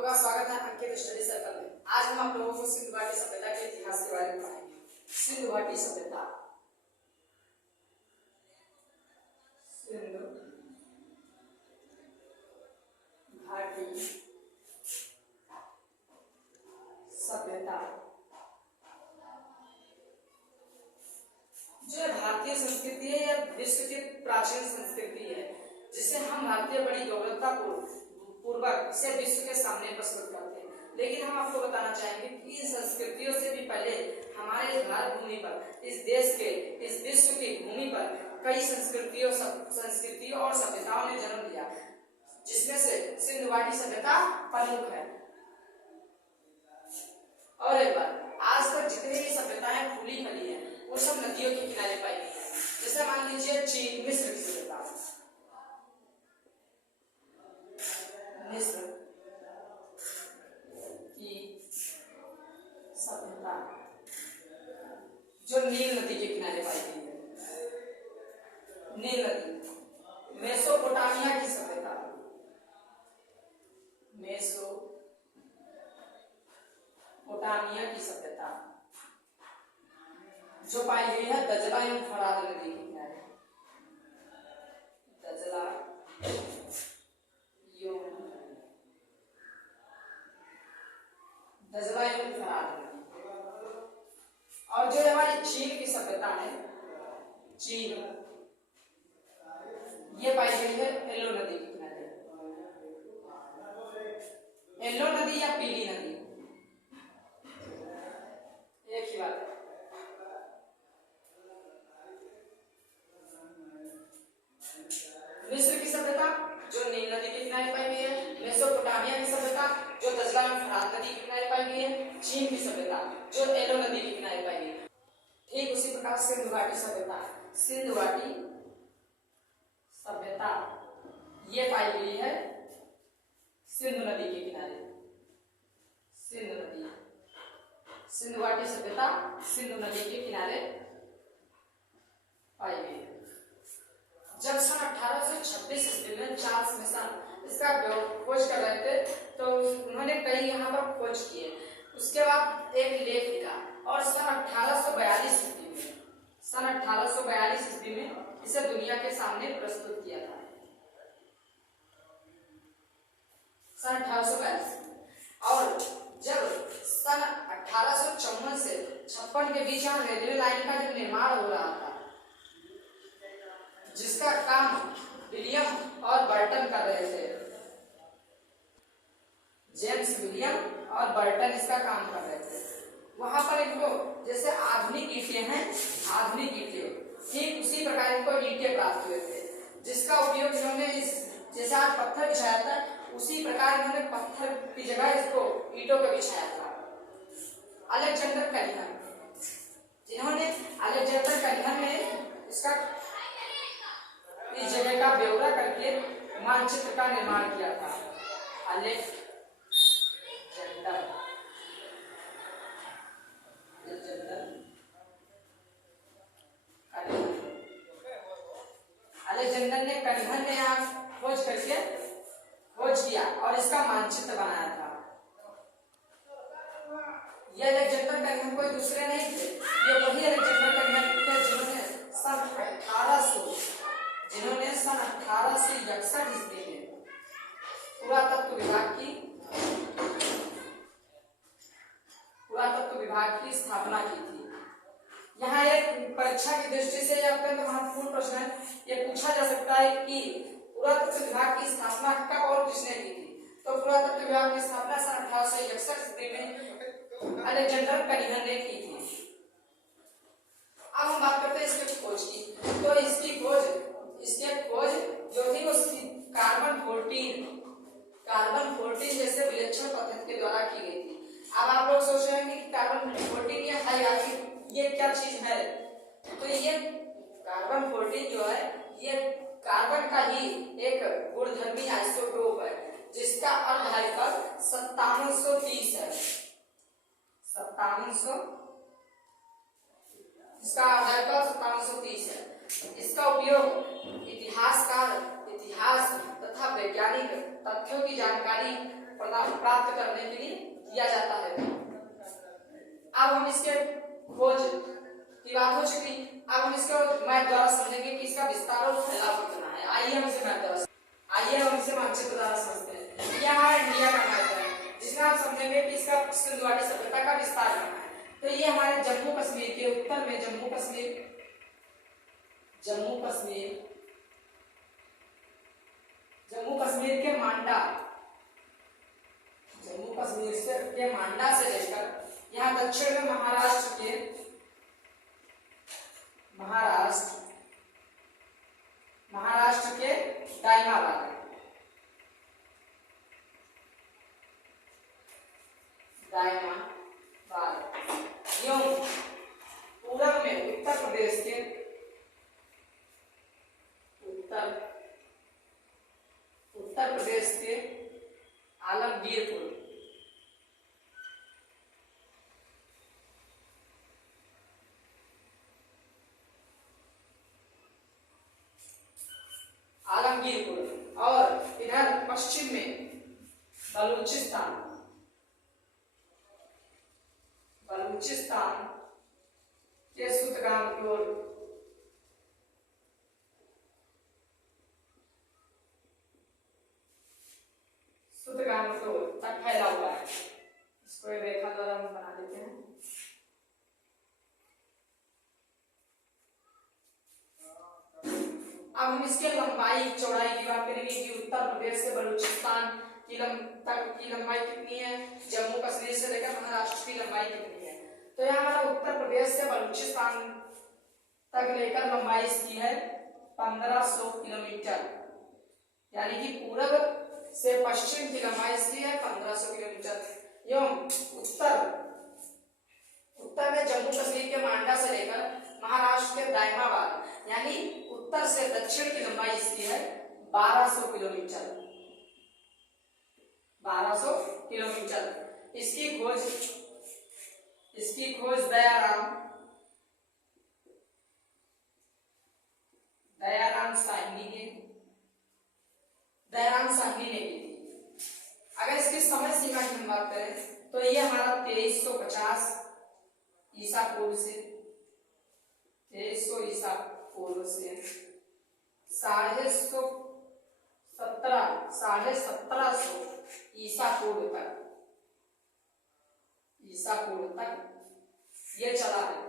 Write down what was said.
लोगों का स्वागत है अंकित स्टडी सर्कल में। आज हम आप लोगों को सिंधु घाटी सभ्यता के इतिहास के बारे में पढ़ाएंगे। सिंधु घाटी सभ्यता, सिंधु घाटी सभ्यता जो भारतीय संस्कृति है या विश्व की प्राचीन संस्कृति है, जिसे हम भारतीय बड़ी गौरवता पूर्वक इसे विश्व के सामने प्रस्तुत करते हैं। लेकिन हम आपको बताना चाहेंगे कि इन संस्कृतियों से भी पहले हमारे इस भारत भूमि पर, इस देश के, इस विश्व की भूमि पर कई संस्कृतियों और सभ्यताओं ने जन्म लिया, जिसमें से सिंधु घाटी सभ्यता प्रमुख है। और एक बार, आज तक जितनी भी सभ्यताएं फूली फली है वो सब नदियों के किनारे पाई गई है। जैसे मान लीजिए चीन, मिस्र की सभ्यता, मिस्र की सभ्यता जो नील नदी के किनारे पाई गई है, नील नदी। मेसोपोटामिया की सभ्यता, मेसोपोटामिया की सभ्यता जो पाई गई है दजला एवं फरात नदी के किनारे, दजला एवं फरात नदी। और जो हमारी चीन की सभ्यता है, चीन, ये पाई गई है येलो नदी के किनारे। येलो नदी या पीली नदी एक ही बात है। मिस्र की सभ्यता जो नील नदी के किनारे पाई गई है, मेसोपोटामिया की सभ्यता जो दजला एवं फरात नदी के किनारे पाई गई है, चीन की सभ्यता जो येलो नदी के किनारे पाई गई है। ठीक उसी प्रकार सिंधु घाटी सभ्यता, सिंधु घाटी सभ्यता ये पाई गई है सिंधु नदी के किनारे। सिंधु नदी, सिंधु घाटी सभ्यता सिंधु नदी के किनारे पाई गई है। जब सन 1826 ईस्वी में चार्ल्स मिशन इसका खोज कर रहे थे, तो उन्होंने कई यहाँ पर खोज किए। उसके बाद एक लेख लिखा और सन 1842 ईस्वी में इसे दुनिया के सामने प्रस्तुत किया था। सन 1842। और जब सन 1854 से 56 के बीच में रेलवे लाइन का जब निर्माण हो रहा था, जिसका काम विलियम और बर्टन कर रहे थे, जेम्स विलियम और बर्टन इसका काम कर रहे थे। वहां पर इनको जैसे आधुनिक ईंटें हैं, आधुनिक ईंटें, ठीक उसी प्रकार इनको ईंटें प्राप्त हुए थे, जिसका उपयोग इन्होंने इस जैसे आज पत्थर बिछाया था, उसी प्रकार इन्होंने पत्थर की जगह इसको ईंटों पर बिछाया था। अलेक्जेंडर कलिहन, जिन्होंने अलेक्जेंडर कलिहन ने इसका इस जगह का ब्यौरा करके मानचित्र का निर्माण किया था। अलेक्जेंडर ने कलिहन ने यहाँ खोज किया और इसका मानचित्र बनाया था। ये अलेक्जेंडर कलिहन कोई दूसरे नहीं थे, ये वही अलेक्जेंडर कलिहन थे जिन्होंने सन 1861 ईस्वी में पुरातत्व विभाग की स्थापना की थी। यहाँ एक परीक्षा की दृष्टि से यह अत्यंत महत्वपूर्ण प्रश्न है, यह पूछा जा सकता है कि पुरातत्व विभाग की स्थापना कब और किसने की थी। तो पुरातत्व विभाग की स्थापना सन 1861 ईस्वी में अलेक्जेंडर कलिहन ने की थी। अब हम बात करते हैं इसके खोज की। तो इसकी खोज जो थी वो कार्बन 14 जैसे विलक्षण पद्धति के द्वारा की गई थी। अब आप लोग सोच रहे हैं कि कार्बन 14 या हाई ये क्या चीज है। तो ये कार्बन 14 जो है ये कार्बन का ही एक गुणधर्मी आइसोटोप है, जिसका अर्धधारिता 5730 है। 5730 है। इसका उपयोग इतिहास तथा वैज्ञानिक तथ्यों की जानकारी प्राप्त करने के लिए किया जाता है। अब हम इसके खोज की बात हो चुकी, अब हम इसको मैप द्वारा समझेंगे कि इसका विस्तार और फैलाव कितना है। आइए हम इसे मानचित्र द्वारा समझते हैं। यह हमारा इंडिया का मैप है जिसमें हम समझेंगे कि इसका सिंधु घाटी सभ्यता का विस्तार करना है। तो ये हमारे जम्मू कश्मीर के उत्तर में जम्मू कश्मीर के मांडा से लेकर यहाँ दक्षिण में महाराष्ट्र के दाइमाबाद एवं पूरब में उत्तर प्रदेश के आलमगीरपुर और इधर पश्चिम में बलूचिस्तान के सुतगाम की ओर तक फैला हुआ है। इसको एक रेखा द्वारा हम बना देते हैं। अब हम इसके लंबाई चौड़ाई की बात करेंगे कि उत्तर प्रदेश से बलूचिस्तान की लंबाई कितनी है, जम्मू कश्मीर से लेकर महाराष्ट्र की लंबाई कितनी है। तो यहाँ हमारा उत्तर प्रदेश से बलूचिस्तान तक लेकर लंबाई इसकी है 1500 किलोमीटर, यानी कि पूरब से पश्चिम की लंबाई इसकी है 1500 किलोमीटर। एवं उत्तर में जम्मू कश्मीर के मांडा से लेकर महाराष्ट्र के दाइमाबाद यानी उत्तर से दक्षिण की लंबाई इसकी है 1200 किलोमीटर। इसकी खोज दयाराम साहनी ने की थी। अगर इसकी समय सीमा की हम बात करें तो ये हमारा 2350 ईसा पूर्व से 2300 ईसा पूर्व से 1750 ईसा पूर्व तक ये चला है।